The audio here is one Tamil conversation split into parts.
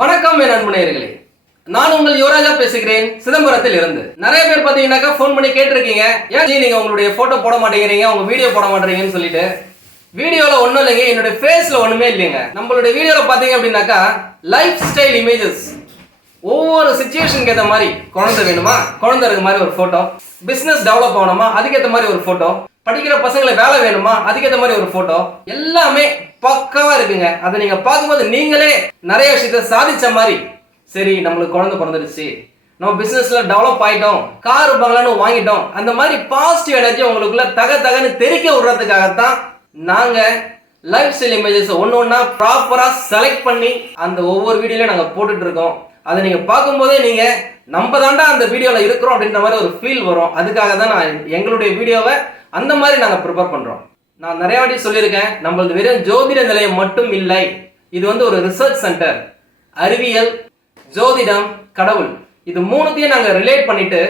வணக்கம் என் அன்புநேயர்களே நான் உங்கள் யுவராஜா பேசுகிறேன் சிதம்பரத்தில் இருந்து நிறைய பேர் பாத்தீங்கன்னாக்கா ஃபோன் பண்ணி கேட்டிருக்கீங்க ஏன் நீங்க உங்களுடைய போட்டோ போட மாட்டேங்கிறீங்க உங்க வீடியோ போட மாட்டேங்கிறீங்கன்னு சொல்லிட்டு வீடியோல ஒன்றும் இல்லைங்க என்னுடைய பேஸ்ல ஒண்ணுமே இல்லைங்க நம்மளுடைய வீடியோல பாத்தீங்க அப்படின்னாக்கா லைஃப் ஸ்டைல் இமேஜஸ் ஒவ்வொரு சுச்சுவேஷனுக்கு ஏற்ற மாதிரி குழந்தை வேணுமா குழந்தை இருக்க மாதிரி ஒரு போட்டோ பிசினஸ் டெவலப் ஆகணுமா அதுக்கேற்ற மாதிரி ஒரு போட்டோ படிக்கிற பசங்களை வேலை வேணுமா அதுக்கேற்ற மாதிரி ஒரு போட்டோ எல்லாமே பக்காவா இருக்குங்க அதை நீங்க பார்க்கும்போது நீங்களே நிறைய விஷயத்த சாதிச்ச மாதிரி சரி நம்மளுக்கு குழந்தை பிறந்துடுச்சு நம்ம பிசினஸ்ல டெவலப் ஆயிட்டோம் கார் பங்களான்னு வாங்கிட்டோம் அந்த மாதிரி பாசிட்டிவ் எனர்ஜி உங்களுக்குள்ள தக தகன்னு தெரிக்க விடுறதுக்காகத்தான் நாங்க லைஃப் ஸ்டைல் இமேஜஸ் ஒன்று ஒன்றா ப்ராப்பராக செலக்ட் பண்ணி அந்த ஒவ்வொரு வீடியோலையும் நாங்கள் போட்டுட்டு இருக்கோம் அதை நீங்கள் பார்க்கும்போதே நீங்கள் நம்ம தாண்டா அந்த வீடியோவில் இருக்கிறோம் அப்படின்ற மாதிரி ஒரு ஃபீல் வரும் அதுக்காக தான் நான் எங்களுடைய வீடியோவை அந்த மாதிரி நாங்கள் ப்ரிப்பேர் பண்ணுறோம் நான் நிறைய வாட்டி சொல்லியிருக்கேன் நம்மளது வெறும் ஜோதிட நிலையம் மட்டும் இல்லை இது வந்து ஒரு ரிசர்ச் சென்டர் அறிவியல் ஜோதிடம் கடவுள் இது மூணுத்தையும் நாங்கள் ரிலேட் பண்ணிட்டு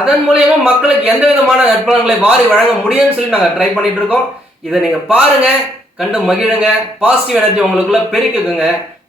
அதன் மூலயமா மக்களுக்கு எந்த விதமான நற்பலன்களை வாரி வழங்க முடியும்னு சொல்லி நாங்கள் ட்ரை பண்ணிட்டு இருக்கோம் இதை நீங்கள் பாருங்க கண்டு மகிழுங்க பாசிட்டிவ் எனர்ஜி உங்களுக்குள்ள பெருக்குங்க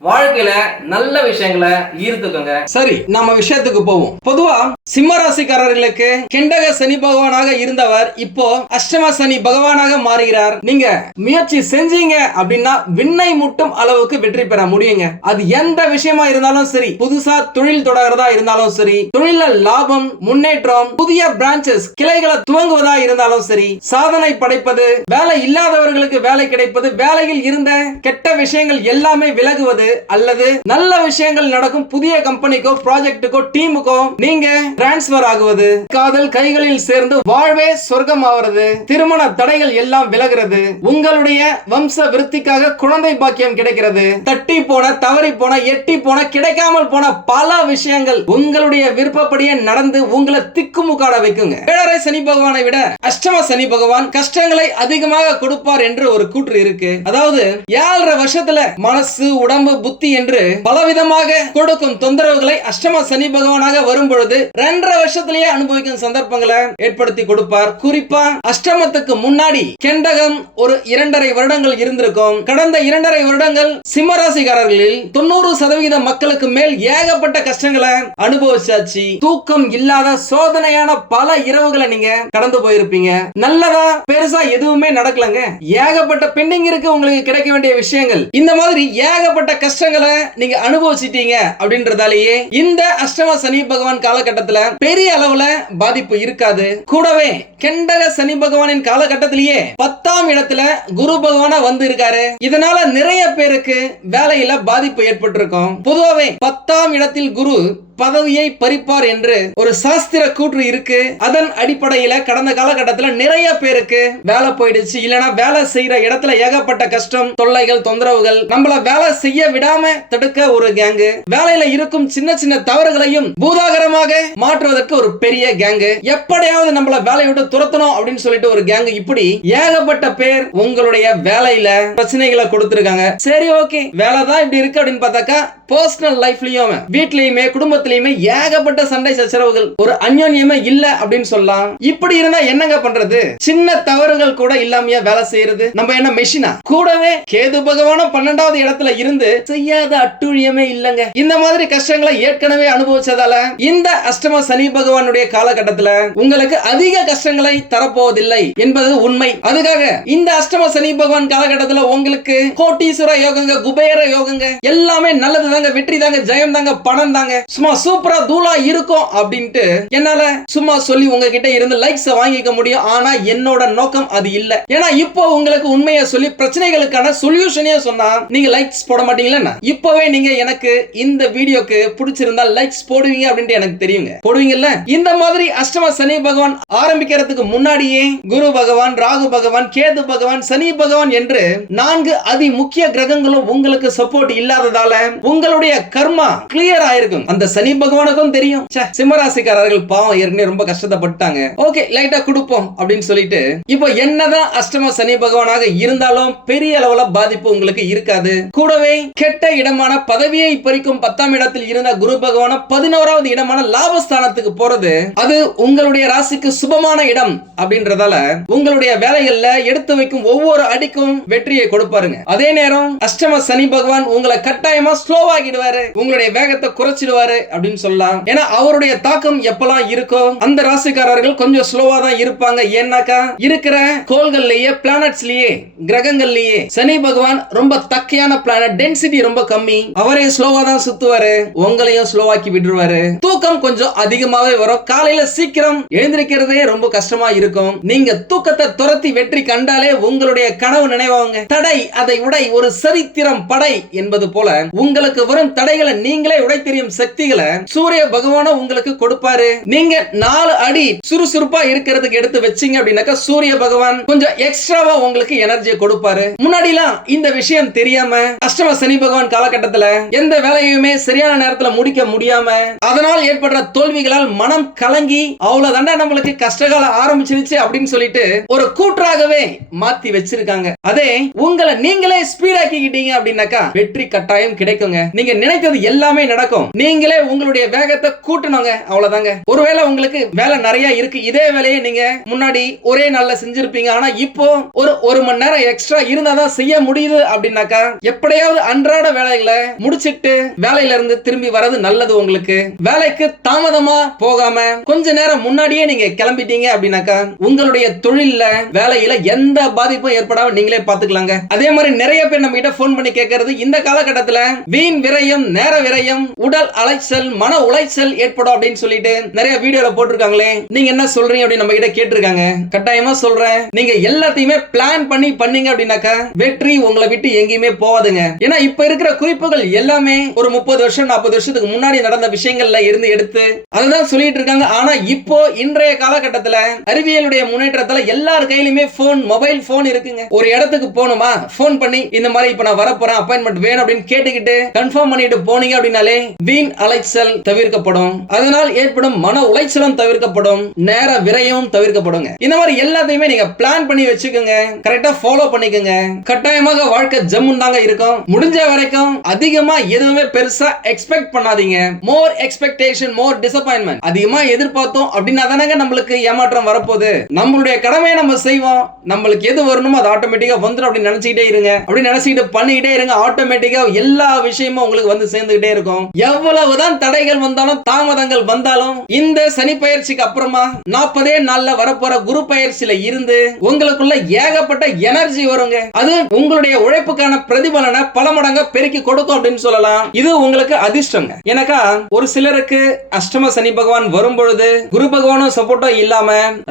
வாழ்க்கையில நல்ல விஷயங்களை ஈர்த்துக்கோங்க சரி நம்ம விஷயத்துக்கு போவோம் பொதுவா சிம்ம ராசிக்காரர்களுக்கு கெண்டக சனி பகவானாக இருந்தவர் இப்போ அஷ்டம சனி பகவானாக மாறுகிறார் நீங்க முயற்சி செஞ்சீங்க அப்படின்னா விண்ணை முட்டும் அளவுக்கு வெற்றி பெற முடியுங்க அது எந்த விஷயமா இருந்தாலும் சரி புதுசா தொழில் தொடர்றதா இருந்தாலும் சரி தொழில லாபம் முன்னேற்றம் புதிய பிரான்சஸ் கிளைகளை துவங்குவதா இருந்தாலும் சரி சாதனை படைப்பது வேலை இல்லாதவர்களுக்கு வேலை கிடைப்பது வேலையில் இருந்த கெட்ட விஷயங்கள் எல்லாமே விலகுவது அல்லது நல்ல விஷயங்கள் நடக்கும் புதிய கம்பெனிக்கோ ப்ராஜெக்டுக்கோ டீமுக்கோ நீங்க டிரான்ஸ்பர் ஆகுவது காதல் கைகளில் சேர்ந்து வாழ்வே சொர்க்கம் ஆகிறது திருமண தடைகள் எல்லாம் விலகிறது உங்களுடைய வம்ச விருத்திக்காக குழந்தை பாக்கியம் கிடைக்கிறது தட்டி போன தவறி போன எட்டி போன கிடைக்காமல் போன பல விஷயங்கள் உங்களுடைய விருப்பப்படியே நடந்து உங்களை திக்குமுக்காட வைக்குங்க ஏழரை சனி பகவானை விட அஷ்டம சனி பகவான் கஷ்டங்களை அதிகமாக கொடுப்பார் என்று ஒரு கூற்று இருக்கு அதாவது ஏழரை வருஷத்துல மனசு உடம்பு புத்தி என்று பலவிதமாக கொடுக்கும் தொந்தரவுகளை அஷ்டம சனி பகவானாக வரும் பொழுது ரெண்டரை வருஷத்திலேயே அனுபவிக்கும் சந்தர்ப்பங்களை ஏற்படுத்தி கொடுப்பார் குறிப்பா அஷ்டமத்துக்கு முன்னாடி கெண்டகம் ஒரு இரண்டரை வருடங்கள் இருந்திருக்கும் கடந்த இரண்டரை வருடங்கள் சிம்மராசிக்காரர்களில் தொண்ணூறு சதவீத மக்களுக்கு மேல் ஏகப்பட்ட கஷ்டங்களை அனுபவிச்சாச்சு தூக்கம் இல்லாத சோதனையான பல இரவுகளை நீங்க கடந்து போயிருப்பீங்க நல்லதா பெருசா எதுவுமே நடக்கலங்க ஏகப்பட்ட பெண்டிங் இருக்கு உங்களுக்கு கிடைக்க வேண்டிய விஷயங்கள் இந்த மாதிரி ஏகப்பட்ட கஷ்டங்களை நீங்க அனுபவிச்சிட்டீங்க அப்படின்றதாலேயே இந்த அஷ்டம சனி பகவான் காலகட்டத்துல பெரிய அளவுல பாதிப்பு இருக்காது கூடவே கெண்டக சனி பகவானின் காலகட்டத்திலேயே பத்தாம் இடத்துல குரு பகவானா வந்து இருக்காரு இதனால நிறைய பேருக்கு வேலையில பாதிப்பு ஏற்பட்டிருக்கும் பொதுவாகவே பத்தாம் இடத்தில் குரு பதவியை பறிப்பார் என்று ஒரு சாஸ்திர கூற்று இருக்கு அதன் அடிப்படையில கடந்த காலகட்டத்தில் நிறைய பேருக்கு வேலை போயிடுச்சு இல்லனா வேலை செய்யற இடத்துல ஏகப்பட்ட கஷ்டம் தொல்லைகள் தொந்தரவுகள் நம்மள வேலை செய்ய விடாம தடுக்க ஒரு கேங்கு வேலையில இருக்கும் சின்ன சின்ன தவறுகளையும் பூதாகரமாக மாற்றுவதற்கு ஒரு பெரிய கேங்கு எப்படியாவது நம்மள வேலையை விட்டு துரத்தணும் அப்படின்னு சொல்லிட்டு ஒரு கேங்கு இப்படி ஏகப்பட்ட பேர் உங்களுடைய வேலையில பிரச்சனைகளை கொடுத்துருக்காங்க சரி ஓகே வேலை தான் இப்படி இருக்கு அப்படின்னு பார்த்தாக்கா பர்சனல் லைஃப்லயும் வீட்லயுமே குடும்பத்தில குடும்பத்திலயுமே ஏகப்பட்ட சண்டை சச்சரவுகள் ஒரு அந்யோன்யமே இல்ல அப்படின்னு சொல்லலாம் இப்படி இருந்தா என்னங்க பண்றது சின்ன தவறுகள் கூட இல்லாமையா வேலை செய்யறது நம்ம என்ன மெஷினா கூடவே கேது பகவானும் பன்னெண்டாவது இடத்துல இருந்து செய்யாத அட்டுழியமே இல்லங்க இந்த மாதிரி கஷ்டங்களை ஏற்கனவே அனுபவிச்சதால இந்த அஷ்டம சனி பகவானுடைய காலகட்டத்துல உங்களுக்கு அதிக கஷ்டங்களை தரப்போவதில்லை என்பது உண்மை அதுக்காக இந்த அஷ்டம சனி பகவான் காலகட்டத்துல உங்களுக்கு கோட்டீஸ்வர யோகங்க குபேர யோகங்க எல்லாமே நல்லது தாங்க வெற்றி தாங்க ஜெயம் தாங்க பணம் தாங்க சும்மா சூப்பரா தூளா இருக்கும் அப்படின்ட்டு என்னால சும்மா சொல்லி உங்ககிட்ட இருந்து லைக்ஸ் வாங்கிக்க முடியும் ஆனா என்னோட நோக்கம் அது இல்ல ஏன்னா இப்போ உங்களுக்கு உண்மையை சொல்லி பிரச்சனைகளுக்கான சொல்யூஷனே சொன்னா நீங்க லைக்ஸ் போட மாட்டீங்களா இப்பவே நீங்க எனக்கு இந்த வீடியோக்கு பிடிச்சிருந்தா லைக்ஸ் போடுவீங்க அப்படின்ட்டு எனக்கு தெரியுங்க போடுவீங்கல்ல இந்த மாதிரி அஷ்டம சனி பகவான் ஆரம்பிக்கிறதுக்கு முன்னாடியே குரு பகவான் ராகு பகவான் கேது பகவான் சனி பகவான் என்று நான்கு அதி முக்கிய கிரகங்களும் உங்களுக்கு சப்போர்ட் இல்லாததால உங்களுடைய கர்மா கிளியர் ஆயிருக்கும் அந்த சனி பகவானுக்கும் தெரியும் சிம்மராசிக்காரர்கள் பாவம் ஏற்கனவே ரொம்ப கஷ்டப்பட்டாங்க ஓகே லைட்டா கொடுப்போம் அப்படின்னு சொல்லிட்டு இப்போ என்னதான் அஷ்டம சனி பகவானாக இருந்தாலும் பெரிய அளவுல பாதிப்பு உங்களுக்கு இருக்காது கூடவே கெட்ட இடமான பதவியை பறிக்கும் பத்தாம் இடத்தில் இருந்த குரு பகவான பதினோராவது இடமான லாபஸ்தானத்துக்கு போறது அது உங்களுடைய ராசிக்கு சுபமான இடம் அப்படின்றதால உங்களுடைய வேலைகள்ல எடுத்து வைக்கும் ஒவ்வொரு அடிக்கும் வெற்றியை கொடுப்பாருங்க அதே நேரம் அஷ்டம சனி பகவான் உங்களை கட்டாயமா ஸ்லோவாகிடுவாரு உங்களுடைய வேகத்தை குறைச்சிடுவாரு அப்படின்னு சொல்லலாம் ஏன்னா அவருடைய தாக்கம் எப்பெல்லாம் இருக்கும் அந்த ராசிக்காரர்கள் கொஞ்சம் ஸ்லோவா தான் இருப்பாங்க ஏன்னாக்கா இருக்கிற கோள்கள்லயே பிளானட்ஸ்லயே கிரகங்கள்லயே சனி பகவான் ரொம்ப தக்கையான பிளானட் டென்சிட்டி ரொம்ப கம்மி அவரே ஸ்லோவா தான் சுத்துவாரு உங்களையும் ஸ்லோவாக்கி விட்டுருவாரு தூக்கம் கொஞ்சம் அதிகமாவே வரும் காலையில சீக்கிரம் எழுந்திருக்கிறதே ரொம்ப கஷ்டமா இருக்கும் நீங்க தூக்கத்தை துரத்தி வெற்றி கண்டாலே உங்களுடைய கனவு நினைவாங்க தடை அதை உடை ஒரு சரித்திரம் படை என்பது போல உங்களுக்கு வரும் தடைகளை நீங்களே உடை தெரியும் சக்திகள் இடத்துல சூரிய பகவான உங்களுக்கு கொடுப்பாரு நீங்க நாலு அடி சுறுசுறுப்பா இருக்கிறதுக்கு எடுத்து வச்சீங்க அப்படின்னாக்க சூரிய பகவான் கொஞ்சம் எக்ஸ்ட்ராவா உங்களுக்கு எனர்ஜியை கொடுப்பாரு முன்னாடி எல்லாம் இந்த விஷயம் தெரியாம அஷ்டம சனி பகவான் காலகட்டத்துல எந்த வேலையுமே சரியான நேரத்துல முடிக்க முடியாம அதனால் ஏற்படுற தோல்விகளால் மனம் கலங்கி அவ்வளவுதான் நம்மளுக்கு கஷ்டகாலம் ஆரம்பிச்சிருச்சு அப்படின்னு சொல்லிட்டு ஒரு கூற்றாகவே மாத்தி வச்சிருக்காங்க அதே உங்களை நீங்களே ஸ்பீடாக்கிக்கிட்டீங்க அப்படின்னாக்கா வெற்றி கட்டாயம் கிடைக்குங்க நீங்க நினைத்தது எல்லாமே நடக்கும் நீங்களே உங்களுடைய வேகத்தை கூட்டணுங்க அவ்வளவுதாங்க ஒருவேளை உங்களுக்கு வேலை நிறைய இருக்கு இதே வேலையை நீங்க முன்னாடி ஒரே நாள்ல செஞ்சிருப்பீங்க ஆனா இப்போ ஒரு ஒரு மணி நேரம் எக்ஸ்ட்ரா இருந்தாதான் செய்ய முடியுது அப்படின்னாக்கா எப்படியாவது அன்றாட வேலைகளை முடிச்சிட்டு வேலையில இருந்து திரும்பி வர்றது நல்லது உங்களுக்கு வேலைக்கு தாமதமா போகாம கொஞ்ச நேரம் முன்னாடியே நீங்க கிளம்பிட்டீங்க அப்படின்னாக்கா உங்களுடைய தொழில்ல வேலையில எந்த பாதிப்பும் ஏற்படாம நீங்களே பாத்துக்கலாங்க அதே மாதிரி நிறைய பேர் நம்ம கிட்ட போன் பண்ணி கேட்கறது இந்த காலகட்டத்துல வீண் விரயம் நேர விரயம் உடல் அலைச்சல் உளைச்சல் மன உளைச்சல் ஏற்படும் அப்படின்னு சொல்லிட்டு நிறைய வீடியோல போட்டிருக்காங்களே நீங்க என்ன சொல்றீங்க அப்படின்னு நம்ம கிட்ட கேட்டிருக்காங்க கட்டாயமா சொல்றேன் நீங்க எல்லாத்தையுமே பிளான் பண்ணி பண்ணீங்க அப்படின்னாக்கா வெற்றி உங்களை விட்டு எங்கேயுமே போவாதுங்க ஏன்னா இப்ப இருக்கிற குறிப்புகள் எல்லாமே ஒரு முப்பது வருஷம் நாற்பது வருஷத்துக்கு முன்னாடி நடந்த விஷயங்கள்ல இருந்து எடுத்து அதுதான் சொல்லிட்டு இருக்காங்க ஆனா இப்போ இன்றைய காலகட்டத்துல அறிவியலுடைய முன்னேற்றத்துல எல்லார் கையிலுமே போன் மொபைல் போன் இருக்குங்க ஒரு இடத்துக்கு போகணுமா போன் பண்ணி இந்த மாதிரி இப்ப நான் வரப்போறேன் அப்பாயின்மெண்ட் வேணும் அப்படின்னு கேட்டுக்கிட்டு கன்ஃபார்ம் பண்ணிட்டு போனீங்க அப்படின்னாலே வீண் அலைச்சல் அலைச்சல் தவிர்க்கப்படும் அதனால் ஏற்படும் மன உளைச்சலும் தவிர்க்கப்படும் நேர விரயமும் தவிர்க்கப்படுங்க இந்த மாதிரி எல்லாத்தையுமே நீங்க பிளான் பண்ணி வச்சுக்கோங்க கரெக்டா ஃபாலோ பண்ணிக்கோங்க கட்டாயமாக வாழ்க்கை ஜம்முன் தாங்க இருக்கும் முடிஞ்ச வரைக்கும் அதிகமா எதுவுமே பெருசா எக்ஸ்பெக்ட் பண்ணாதீங்க மோர் எக்ஸ்பெக்டேஷன் மோர் டிசப்பாயின்மெண்ட் அதிகமா எதிர்பார்த்தோம் அப்படின்னா தானேங்க நம்மளுக்கு ஏமாற்றம் வரப்போகுது நம்மளுடைய கடமையை நம்ம செய்வோம் நம்மளுக்கு எது வரணுமோ அது ஆட்டோமேட்டிக்கா வந்துடும் அப்படின்னு நினைச்சுக்கிட்டே இருங்க அப்படி நினைச்சுக்கிட்டு பண்ணிக்கிட்டே இருங்க ஆட்டோமேட்டிக்கா எல்லா விஷயமும் உங்களுக்கு வந்து சேர்ந்துகிட்டே இருக்கும் எவ்வளவுதான் தடைகள் வந்தாலும் தாமதங்கள் வந்தாலும் இந்த சனி பயிற்சிக்கு அப்புறமா நாற்பதே நாள்ல வரப்போற குரு பயிற்சியில இருந்து உங்களுக்குள்ள ஏகப்பட்ட எனர்ஜி வருங்க அது உங்களுடைய உழைப்புக்கான பிரதிபலனை பல மடங்க பெருக்கி கொடுக்கும் அப்படின்னு சொல்லலாம் இது உங்களுக்கு அதிர்ஷ்டங்க எனக்கா ஒரு சிலருக்கு அஷ்டம சனி பகவான் வரும் பொழுது குரு பகவானும் சப்போர்ட்டும் இல்லாம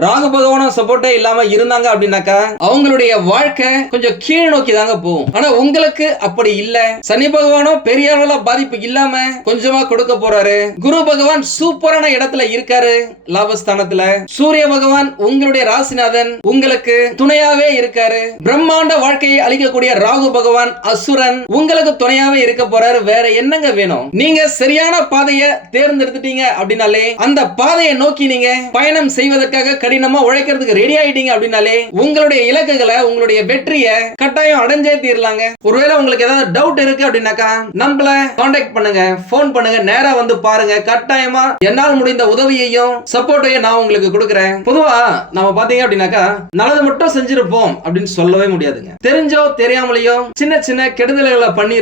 ராகு பகவானும் சப்போர்ட்டே இல்லாம இருந்தாங்க அப்படின்னாக்கா அவங்களுடைய வாழ்க்கை கொஞ்சம் கீழ் நோக்கி தாங்க போகும் ஆனா உங்களுக்கு அப்படி இல்ல சனி பகவானும் பெரிய அளவுல பாதிப்பு இல்லாம கொஞ்சமா கொடுக்க போறாரு குரு பகவான் சூப்பரான இடத்துல இருக்காரு லாபஸ்தானத்துல சூரிய பகவான் உங்களுடைய ராசிநாதன் உங்களுக்கு துணையாவே இருக்காரு பிரம்மாண்ட வாழ்க்கையை அளிக்கக்கூடிய ராகு பகவான் அசுரன் உங்களுக்கு துணையாவே இருக்க போறாரு வேற என்னங்க வேணும் நீங்க சரியான பாதையை தேர்ந்தெடுத்துட்டீங்க அப்படின்னாலே அந்த பாதையை நோக்கி நீங்க பயணம் செய்வதற்காக கடினமா உழைக்கிறதுக்கு ரெடி ஆயிட்டீங்க அப்படின்னாலே உங்களுடைய இலக்குகளை உங்களுடைய வெற்றியை கட்டாயம் அடைஞ்சே தீர்லாங்க ஒருவேளை உங்களுக்கு ஏதாவது டவுட் இருக்கு அப்படின்னாக்கா நம்மள கான்டாக்ட் பண்ணுங்க போன் பண்ணுங்க நேரா வந்து பாருங்க கட்டாயமா என்னால் முடிந்த உதவியையும் சப்போர்ட்டையும் நான் உங்களுக்கு கொடுக்குறேன் பொதுவா நம்ம பாத்தீங்க அப்படின்னாக்கா நல்லது மட்டும் செஞ்சிருப்போம் அப்படின்னு சொல்லவே முடியாதுங்க தெரிஞ்சோ தெரியாமலையோ சின்ன சின்ன கெடுதல்களை பண்ணி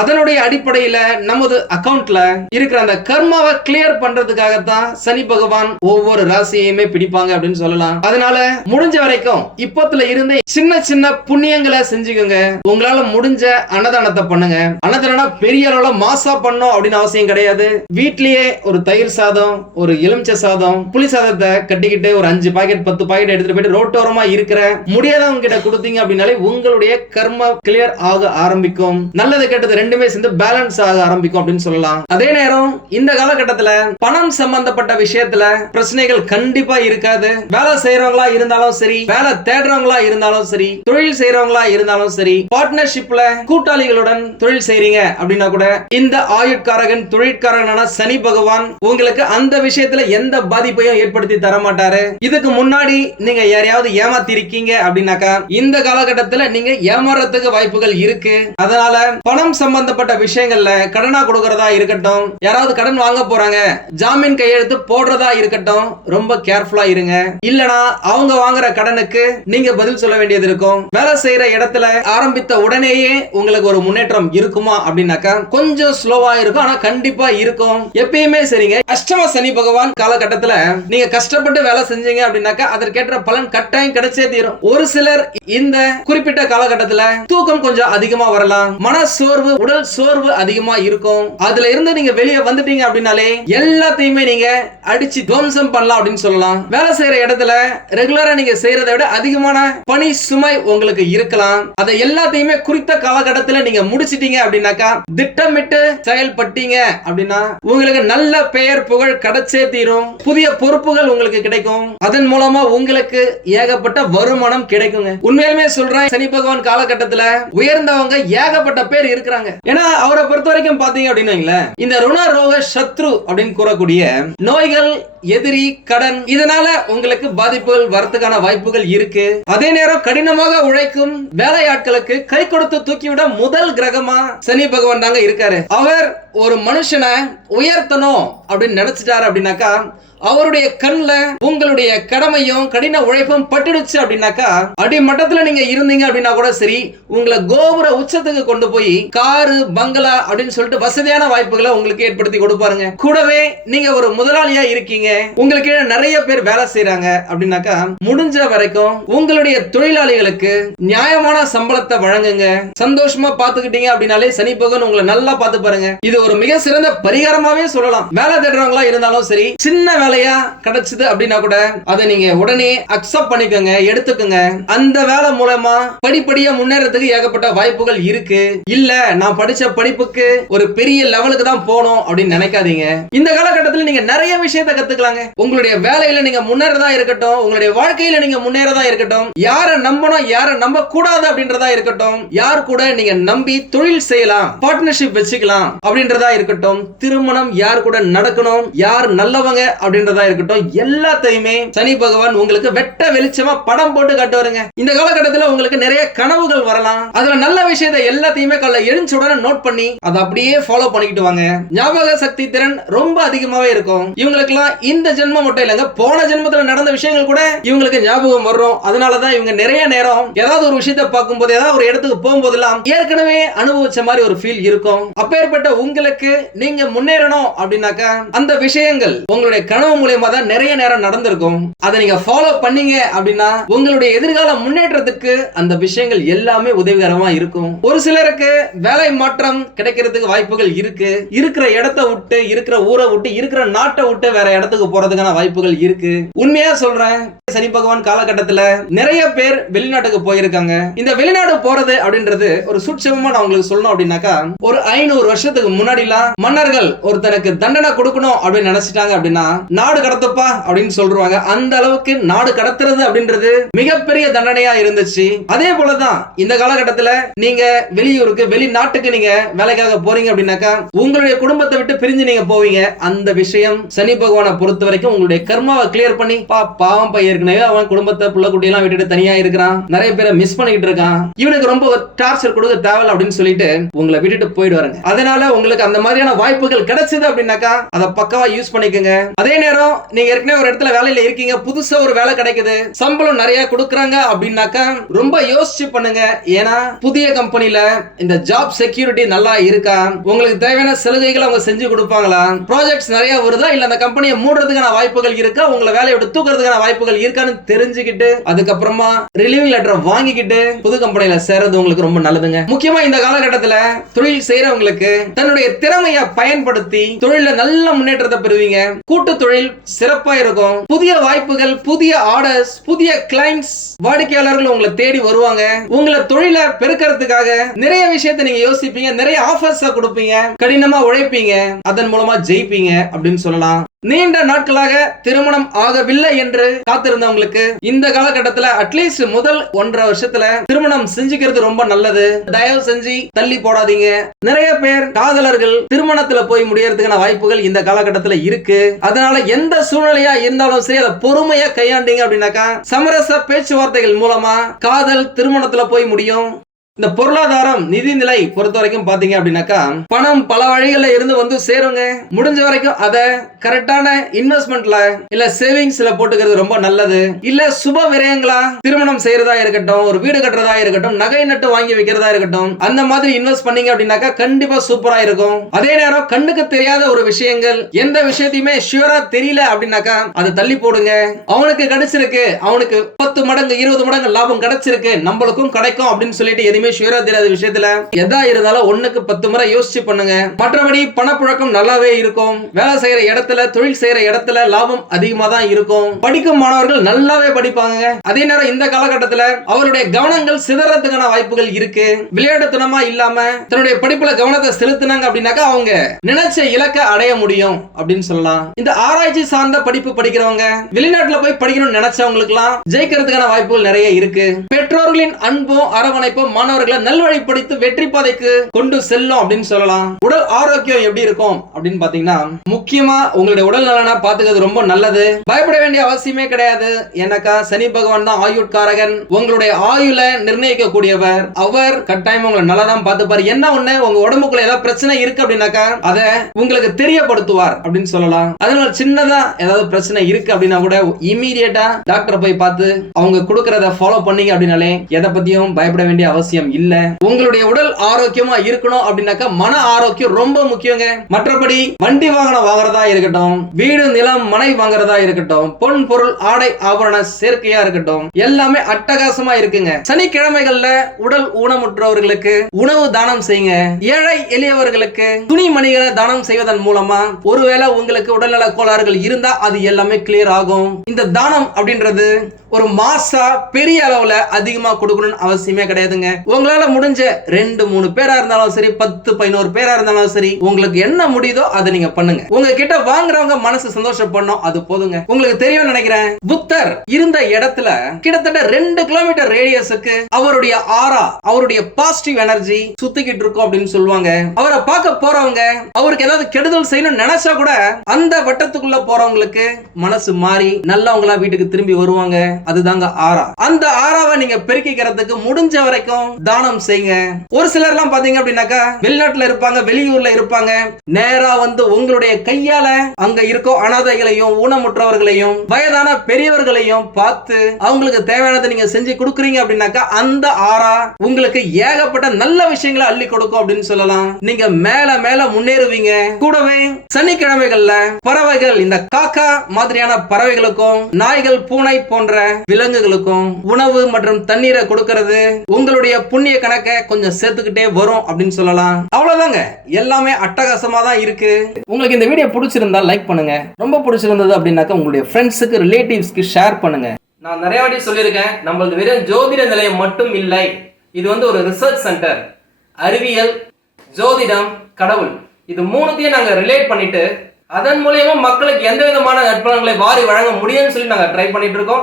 அதனுடைய அடிப்படையில நமது அக்கவுண்ட்ல இருக்கிற அந்த கர்மாவை கிளியர் பண்றதுக்காக தான் சனி பகவான் ஒவ்வொரு ராசியையுமே பிடிப்பாங்க அப்படின்னு சொல்லலாம் அதனால முடிஞ்ச வரைக்கும் இப்பத்துல இருந்தே சின்ன சின்ன புண்ணியங்களை செஞ்சுக்கோங்க உங்களால முடிஞ்ச அன்னதானத்தை பண்ணுங்க அன்னதானம் பெரிய அளவுல மாசா பண்ணும் அப்படின்னு அவசியம் கிடையாது முடியாது வீட்லயே ஒரு தயிர் சாதம் ஒரு எலுமிச்சை சாதம் புளி சாதத்தை கட்டிக்கிட்டு ஒரு அஞ்சு பாக்கெட் பத்து பாக்கெட் எடுத்துட்டு போயிட்டு ரோட்டோரமா இருக்கிற முடியாதவங்க கிட்ட கொடுத்தீங்க அப்படின்னாலே உங்களுடைய கர்ம கிளியர் ஆக ஆரம்பிக்கும் நல்லது கெட்டது ரெண்டுமே சேர்ந்து பேலன்ஸ் ஆக ஆரம்பிக்கும் அப்படின்னு சொல்லலாம் அதே நேரம் இந்த காலகட்டத்துல பணம் சம்பந்தப்பட்ட விஷயத்துல பிரச்சனைகள் கண்டிப்பா இருக்காது வேலை செய்யறவங்களா இருந்தாலும் சரி வேலை தேடுறவங்களா இருந்தாலும் சரி தொழில் செய்யறவங்களா இருந்தாலும் சரி பார்ட்னர்ஷிப்ல கூட்டாளிகளுடன் தொழில் செய்யறீங்க அப்படின்னா கூட இந்த ஆயுட்காரகன் தொழில் காரணம் சனி பகவான் உங்களுக்கு அந்த விஷயத்துல எந்த பாதிப்பையும் ஏற்படுத்தி தர மாட்டாரு இதுக்கு முன்னாடி நீங்க யாரையாவது ஏமாத்தி இருக்கீங்க அப்படின்னாக்கா இந்த காலகட்டத்துல நீங்க ஏமாறதுக்கு வாய்ப்புகள் இருக்கு அதனால பணம் சம்பந்தப்பட்ட விஷயங்கள்ல கடனா கொடுக்கறதா இருக்கட்டும் யாராவது கடன் வாங்க போறாங்க ஜாமீன் கையெழுத்து போடுறதா இருக்கட்டும் ரொம்ப கேர்ஃபுல்லா இருங்க இல்லனா அவங்க வாங்குற கடனுக்கு நீங்க பதில் சொல்ல வேண்டியது இருக்கும் வேலை செய்யற இடத்துல ஆரம்பித்த உடனேயே உங்களுக்கு ஒரு முன்னேற்றம் இருக்குமா அப்படின்னாக்கா கொஞ்சம் ஸ்லோவா இருக்கும் ஆனா கண்டிப்பா தான் இருக்கும் எப்பயுமே சரிங்க அஷ்டம சனி பகவான் காலகட்டத்துல நீங்க கஷ்டப்பட்டு வேலை செஞ்சீங்க அப்படின்னாக்கா அதற்கேற்ற பலன் கட்டாயம் கிடைச்சே தீரும் ஒரு சிலர் இந்த குறிப்பிட்ட காலகட்டத்துல தூக்கம் கொஞ்சம் அதிகமா வரலாம் மன சோர்வு உடல் சோர்வு அதிகமா இருக்கும் அதுல இருந்து நீங்க வெளியே வந்துட்டீங்க அப்படின்னாலே எல்லாத்தையுமே நீங்க அடிச்சு துவம்சம் பண்ணலாம் அப்படின்னு சொல்லலாம் வேலை செய்யற இடத்துல ரெகுலரா நீங்க செய்யறதை விட அதிகமான பணி சுமை உங்களுக்கு இருக்கலாம் அதை எல்லாத்தையுமே குறித்த காலகட்டத்துல நீங்க முடிச்சிட்டீங்க அப்படின்னாக்கா திட்டமிட்டு செயல்பட்டீங்க அப்படின்னு அப்படின்னா உங்களுக்கு நல்ல பெயர் புகழ் கிடைச்சே தீரும் புதிய பொறுப்புகள் உங்களுக்கு கிடைக்கும் அதன் மூலமா உங்களுக்கு ஏகப்பட்ட வருமானம் கிடைக்குங்க உண்மையிலுமே சொல்றேன் சனி பகவான் காலகட்டத்துல உயர்ந்தவங்க ஏகப்பட்ட பேர் இருக்கிறாங்க ஏன்னா அவரை பொறுத்த வரைக்கும் பாத்தீங்க அப்படின்னு இந்த ருண ரோக சத்ரு அப்படின்னு கூறக்கூடிய நோய்கள் எதிரி கடன் இதனால உங்களுக்கு பாதிப்புகள் வரத்துக்கான வாய்ப்புகள் இருக்கு அதே நேரம் கடினமாக உழைக்கும் வேலையாட்களுக்கு கை கொடுத்து தூக்கிவிட முதல் கிரகமா சனி பகவான் தாங்க இருக்காரு அவர் ஒரு மனுஷனை உயர்த்தணும் அப்படின்னு நினைச்சிட்டாரு அப்படின்னாக்கா அவருடைய கண்ல உங்களுடைய கடமையும் கடின உழைப்பும் பட்டுடுச்சு அப்படின்னாக்கா அடிமட்டத்துல நீங்க இருந்தீங்க அப்படின்னா கூட சரி உங்களை கோபுர உச்சத்துக்கு கொண்டு போய் காரு பங்களா அப்படின்னு சொல்லிட்டு வசதியான வாய்ப்புகளை உங்களுக்கு ஏற்படுத்தி கொடுப்பாருங்க கூடவே நீங்க ஒரு முதலாளியா இருக்கீங்க உங்களுக்கு நிறைய பேர் வேலை செய்யறாங்க அப்படின்னாக்கா முடிஞ்ச வரைக்கும் உங்களுடைய தொழிலாளிகளுக்கு நியாயமான சம்பளத்தை வழங்குங்க சந்தோஷமா பாத்துக்கிட்டீங்க அப்படின்னாலே சனி பகவான் உங்களை நல்லா பாத்து பாருங்க இது ஒரு மிக சிறந்த பரிகாரமாவே சொல்லலாம் வேலை தேடுறவங்களா இருந்தாலும் சரி சின்ன வேலை வேலையா கிடைச்சது அப்படின்னா கூட அதை நீங்க உடனே அக்செப்ட் பண்ணிக்கோங்க எடுத்துக்கோங்க அந்த வேலை மூலமா படிப்படியா முன்னேறதுக்கு ஏகப்பட்ட வாய்ப்புகள் இருக்கு இல்ல நான் படிச்ச படிப்புக்கு ஒரு பெரிய லெவலுக்கு தான் போனோம் அப்படின்னு நினைக்காதீங்க இந்த காலகட்டத்தில் நீங்க நிறைய விஷயத்த கத்துக்கலாங்க உங்களுடைய வேலையில நீங்க முன்னேறதா இருக்கட்டும் உங்களுடைய வாழ்க்கையில நீங்க முன்னேறதா இருக்கட்டும் யாரை நம்பணும் யாரை நம்ப கூடாது அப்படின்றதா இருக்கட்டும் யார் கூட நீங்க நம்பி தொழில் செய்யலாம் பார்ட்னர்ஷிப் வச்சுக்கலாம் அப்படின்றதா இருக்கட்டும் திருமணம் யார் கூட நடக்கணும் யார் நல்லவங்க அப்படின்னு அப்படின்றதா இருக்கட்டும் எல்லாத்தையுமே சனி பகவான் உங்களுக்கு வெட்ட வெளிச்சமா படம் போட்டு காட்டுவாருங்க இந்த காலகட்டத்தில் உங்களுக்கு நிறைய கனவுகள் வரலாம் அதுல நல்ல விஷயத்த எல்லாத்தையுமே கால எழுந்த உடனே நோட் பண்ணி அதை அப்படியே ஃபாலோ பண்ணிக்கிட்டு வாங்க ஞாபக சக்தி திறன் ரொம்ப அதிகமாவே இருக்கும் இவங்களுக்கு எல்லாம் இந்த ஜென்மம் மட்டும் இல்லைங்க போன ஜென்மத்துல நடந்த விஷயங்கள் கூட இவங்களுக்கு ஞாபகம் வரும் அதனாலதான் இவங்க நிறைய நேரம் ஏதாவது ஒரு விஷயத்த பார்க்கும்போது ஏதாவது ஒரு இடத்துக்கு போகும்போதெல்லாம் ஏற்கனவே அனுபவிச்ச மாதிரி ஒரு ஃபீல் இருக்கும் அப்பேற்பட்ட உங்களுக்கு நீங்க முன்னேறணும் அப்படின்னாக்கா அந்த விஷயங்கள் உங்களுடைய கனவு உணர்வு மூலயமா தான் நிறைய நேரம் நடந்திருக்கும் அதை நீங்க ஃபாலோ பண்ணீங்க அப்படின்னா உங்களுடைய எதிர்கால முன்னேற்றத்துக்கு அந்த விஷயங்கள் எல்லாமே உதவிகரமா இருக்கும் ஒரு சிலருக்கு வேலை மாற்றம் கிடைக்கிறதுக்கு வாய்ப்புகள் இருக்கு இருக்கிற இடத்தை விட்டு இருக்கிற ஊரை விட்டு இருக்கிற நாட்டை விட்டு வேற இடத்துக்கு போறதுக்கான வாய்ப்புகள் இருக்கு உண்மையா சொல்றேன் சனி பகவான் காலகட்டத்துல நிறைய பேர் வெளிநாட்டுக்கு போயிருக்காங்க இந்த வெளிநாடு போறது அப்படின்றது ஒரு சுட்சமமா நான் உங்களுக்கு சொல்லணும் அப்படின்னாக்கா ஒரு ஐநூறு வருஷத்துக்கு முன்னாடி எல்லாம் மன்னர்கள் ஒருத்தனுக்கு தண்டனை கொடுக்கணும் அப்படின்னு நினைச்சிட்டாங்க அப்படின்னா நாடு கடத்தப்பா அப்படின்னு சொல்றாங்க அந்த அளவுக்கு நாடு கடத்துறது அப்படின்றது மிகப்பெரிய தண்டனையா இருந்துச்சு அதே போலதான் இந்த காலகட்டத்துல நீங்க வெளியூருக்கு வெளிநாட்டுக்கு நீங்க வேலைக்காக போறீங்க அப்படின்னாக்கா உங்களுடைய குடும்பத்தை விட்டு பிரிஞ்சு நீங்க போவீங்க அந்த விஷயம் சனி பகவானை பொறுத்த வரைக்கும் உங்களுடைய கர்மாவை கிளியர் பண்ணி பா பாவம் பையன் ஏற்கனவே அவன் குடும்பத்தை புள்ள குட்டியெல்லாம் விட்டுட்டு தனியா இருக்கிறான் நிறைய பேரை மிஸ் பண்ணிக்கிட்டு இருக்கான் இவனுக்கு ரொம்ப டார்ச்சர் கொடுக்க தேவை அப்படின்னு சொல்லிட்டு உங்களை விட்டுட்டு போயிடுவாருங்க அதனால உங்களுக்கு அந்த மாதிரியான வாய்ப்புகள் கிடைச்சது அப்படின்னாக்கா அதை பக்கவா யூஸ் பண்ணிக்கோங்க அதே நேரம் நீங்க ஏற்கனவே ஒரு இடத்துல வேலையில இருக்கீங்க புதுசா ஒரு வேலை கிடைக்குது சம்பளம் நிறைய கொடுக்குறாங்க அப்படின்னாக்கா ரொம்ப யோசிச்சு பண்ணுங்க ஏன்னா புதிய கம்பெனில இந்த ஜாப் செக்யூரிட்டி நல்லா இருக்கா உங்களுக்கு தேவையான சலுகைகளை அவங்க செஞ்சு கொடுப்பாங்களா ப்ராஜெக்ட்ஸ் நிறைய வருதா இல்ல அந்த கம்பெனியை மூடுறதுக்கான வாய்ப்புகள் இருக்கா உங்களை வேலையை விட்டு தூக்குறதுக்கான வாய்ப்புகள் இருக்கான்னு தெரிஞ்சுக்கிட்டு அதுக்கப்புறமா ரிலீவிங் லெட்டர் வாங்கிக்கிட்டு புது கம்பெனியில சேர்றது உங்களுக்கு ரொம்ப நல்லதுங்க முக்கியமா இந்த காலகட்டத்தில் தொழில் செய்யறவங்களுக்கு தன்னுடைய திறமையை பயன்படுத்தி தொழில நல்ல முன்னேற்றத்தை பெறுவீங்க கூட்டு தொழில் தொழில் சிறப்பா இருக்கும் புதிய வாய்ப்புகள் புதிய ஆர்டர்ஸ் புதிய கிளைண்ட்ஸ் வாடிக்கையாளர்கள் உங்களை தேடி வருவாங்க உங்களை தொழிலை பெருக்கிறதுக்காக நிறைய விஷயத்தை நீங்க யோசிப்பீங்க நிறைய ஆஃபர்ஸ் கொடுப்பீங்க கடினமா உழைப்பீங்க அதன் மூலமா ஜெயிப்பீங்க அப்படின்னு சொல்லலாம் நீண்ட நாட்களாக திருமணம் ஆகவில்லை என்று காத்திருந்தவங்களுக்கு இந்த காலகட்டத்துல அட்லீஸ்ட் முதல் ஒன்றரை வருஷத்துல திருமணம் செஞ்சுக்கிறது ரொம்ப நல்லது தயவு செஞ்சு தள்ளி போடாதீங்க நிறைய பேர் காதலர்கள் திருமணத்துல போய் முடியறதுக்கான வாய்ப்புகள் இந்த காலகட்டத்துல இருக்கு அதனால எந்த சூழ்நிலையா இருந்தாலும் சரி அதை பொறுமையா கையாண்டீங்க அப்படின்னாக்கா சமரச பேச்சுவார்த்தைகள் மூலமா காதல் திருமணத்துல போய் முடியும் இந்த பொருளாதாரம் நிதிநிலை பொறுத்த வரைக்கும் பாத்தீங்க அப்படின்னாக்கா பணம் பல வழிகள்ல இருந்து வந்து சேருங்க முடிஞ்ச வரைக்கும் அதை கரெக்டான இன்வெஸ்ட்மெண்ட்ல இல்ல சேவிங்ஸ்ல போட்டுக்கிறது ரொம்ப நல்லது இல்ல சுப விரயங்களா திருமணம் செய்யறதா இருக்கட்டும் ஒரு வீடு கட்டுறதா இருக்கட்டும் நகை நட்டு வாங்கி வைக்கிறதா இருக்கட்டும் அந்த மாதிரி இன்வெஸ்ட் பண்ணீங்க அப்படின்னாக்கா கண்டிப்பா சூப்பரா இருக்கும் அதே நேரம் கண்ணுக்கு தெரியாத ஒரு விஷயங்கள் எந்த விஷயத்தையுமே ஷியூரா தெரியல அப்படின்னாக்கா அதை தள்ளி போடுங்க அவனுக்கு கிடைச்சிருக்கு அவனுக்கு பத்து மடங்கு இருபது மடங்கு லாபம் கிடைச்சிருக்கு நம்மளுக்கும் கிடைக்கும் அப்படின்னு சொல்லிட்டு எதையுமே சுயரா தெரியாத விஷயத்துல எதா இருந்தாலும் ஒண்ணுக்கு பத்து முறை யோசிச்சு பண்ணுங்க மற்றபடி பணப்புழக்கம் நல்லாவே இருக்கும் வேலை செய்யற இடத்துல தொழில் செய்யற இடத்துல லாபம் அதிகமா தான் இருக்கும் படிக்கும் மாணவர்கள் நல்லாவே படிப்பாங்க அதே நேரம் இந்த காலகட்டத்துல அவருடைய கவனங்கள் சிதறதுக்கான வாய்ப்புகள் இருக்கு விளையாட்டுத்தனமா இல்லாம தன்னுடைய படிப்புல கவனத்தை செலுத்தினாங்க அப்படின்னாக்க அவங்க நினைச்ச இலக்க அடைய முடியும் அப்படின்னு சொல்லலாம் இந்த ஆராய்ச்சி சார்ந்த படிப்பு படிக்கிறவங்க வெளிநாட்டுல போய் படிக்கணும்னு நினைச்சவங்களுக்கு எல்லாம் ஜெயிக்கிறதுக்கான வாய்ப்புகள் நிறைய இருக்கு பெற்றோர்களின் அன்பும் அரவணைப்பும் மாணவ மாணவர்களை நல்வழிப்படுத்தி வெற்றி பாதைக்கு கொண்டு செல்லும் அப்படின்னு சொல்லலாம் உடல் ஆரோக்கியம் எப்படி இருக்கும் அப்படின்னு பாத்தீங்கன்னா முக்கியமா உங்களுடைய உடல் நலனை பாத்துக்கிறது ரொம்ப நல்லது பயப்பட வேண்டிய அவசியமே கிடையாது எனக்கா சனி பகவான் தான் ஆயுட்காரகன் உங்களுடைய ஆயுள நிர்ணயிக்க கூடியவர் அவர் கட்டாயம் உங்களை நல்லா தான் பார்த்துப்பாரு என்ன ஒண்ணு உங்க உடம்புக்குள்ள ஏதாவது பிரச்சனை இருக்கு அப்படின்னாக்கா அதை உங்களுக்கு தெரியப்படுத்துவார் அப்படின்னு சொல்லலாம் அதனால சின்னதா ஏதாவது பிரச்சனை இருக்கு அப்படின்னா கூட இமீடியட்டா டாக்டர் போய் பார்த்து அவங்க கொடுக்கறத ஃபாலோ பண்ணீங்க அப்படின்னாலே எதை பத்தியும் பயப்பட வேண்டிய அவசியம் அவசியம் இல்ல உங்களுடைய உடல் ஆரோக்கியமா இருக்கணும் அப்படின்னாக்கா மன ஆரோக்கியம் ரொம்ப முக்கியங்க மற்றபடி வண்டி வாகனம் வாங்குறதா இருக்கட்டும் வீடு நிலம் மனை வாங்குறதா இருக்கட்டும் பொன் பொருள் ஆடை ஆபரண சேர்க்கையா இருக்கட்டும் எல்லாமே அட்டகாசமா இருக்குங்க சனிக்கிழமைகள்ல உடல் ஊனமுற்றவர்களுக்கு உணவு தானம் செய்யுங்க ஏழை எளியவர்களுக்கு துணி மணிகளை தானம் செய்வதன் மூலமா ஒருவேளை உங்களுக்கு உடல்நல கோளாறுகள் இருந்தா அது எல்லாமே கிளியர் ஆகும் இந்த தானம் அப்படின்றது ஒரு மாசா பெரிய அளவுல அதிகமா கொடுக்கணும்னு அவசியமே கிடையாதுங்க உங்களால முடிஞ்ச ரெண்டு மூணு பேரா இருந்தாலும் சரி பத்து பதினோரு பேரா இருந்தாலும் சரி உங்களுக்கு என்ன முடியுதோ அதை நீங்க பண்ணுங்க கிட்ட வாங்குறவங்க மனசு சந்தோஷம் பண்ணும் அது போதுங்க உங்களுக்கு தெரியும் நினைக்கிறேன் புத்தர் இருந்த இடத்துல கிட்டத்தட்ட ரெண்டு கிலோமீட்டர் ரேடியஸுக்கு அவருடைய ஆரா அவருடைய பாசிட்டிவ் எனர்ஜி சுத்திக்கிட்டு இருக்கும் அப்படின்னு சொல்லுவாங்க அவரை பார்க்க போறவங்க அவருக்கு ஏதாவது கெடுதல் செய்யணும் நினைச்சா கூட அந்த வட்டத்துக்குள்ள போறவங்களுக்கு மனசு மாறி நல்லவங்களா வீட்டுக்கு திரும்பி வருவாங்க அதுதாங்க ஆறா அந்த ஆறாவை நீங்க பெருக்கிக்கிறதுக்கு முடிஞ்ச வரைக்கும் தானம் செய்யுங்க ஒரு சிலர் எல்லாம் பாத்தீங்க அப்படின்னாக்கா வெளிநாட்டுல இருப்பாங்க வெளியூர்ல இருப்பாங்க நேரா வந்து உங்களுடைய கையால அங்க இருக்கும் அனாதைகளையும் ஊனமுற்றவர்களையும் வயதான பெரியவர்களையும் பார்த்து அவங்களுக்கு தேவையானதை நீங்க செஞ்சு கொடுக்குறீங்க அப்படின்னாக்கா அந்த ஆறா உங்களுக்கு ஏகப்பட்ட நல்ல விஷயங்களை அள்ளி கொடுக்கும் அப்படின்னு சொல்லலாம் நீங்க மேல மேல முன்னேறுவீங்க கூடவே சனிக்கிழமைகள்ல பறவைகள் இந்த காக்கா மாதிரியான பறவைகளுக்கும் நாய்கள் பூனை போன்ற விலங்குகளுக்கும் உணவு மற்றும் தண்ணீரை கொடுக்கறது உங்களுடைய புண்ணிய கணக்கை கொஞ்சம் சேர்த்துக்கிட்டே வரும் அப்படின்னு சொல்லலாம் அவ்வளவுதாங்க எல்லாமே அட்டகாசமா தான் இருக்கு உங்களுக்கு இந்த வீடியோ பிடிச்சிருந்தா லைக் பண்ணுங்க ரொம்ப பிடிச்சிருந்தது அப்படின்னாக்க உங்களுடைய ஃப்ரெண்ட்ஸுக்கு ரிலேட்டிவ்ஸ்க்கு ஷேர் பண்ணுங்க நான் நிறைய வாட்டி சொல்லியிருக்கேன் நம்மளது வெறும் ஜோதிட நிலையம் மட்டும் இல்லை இது வந்து ஒரு ரிசர்ச் சென்டர் அறிவியல் ஜோதிடம் கடவுள் இது மூணுத்தையும் நாங்கள் ரிலேட் பண்ணிட்டு அதன் மூலயமா மக்களுக்கு எந்த விதமான நற்பலன்களை வாரி வழங்க முடியும்னு சொல்லி நாங்கள் ட்ரை பண்ணிட்டு இருக்கோம்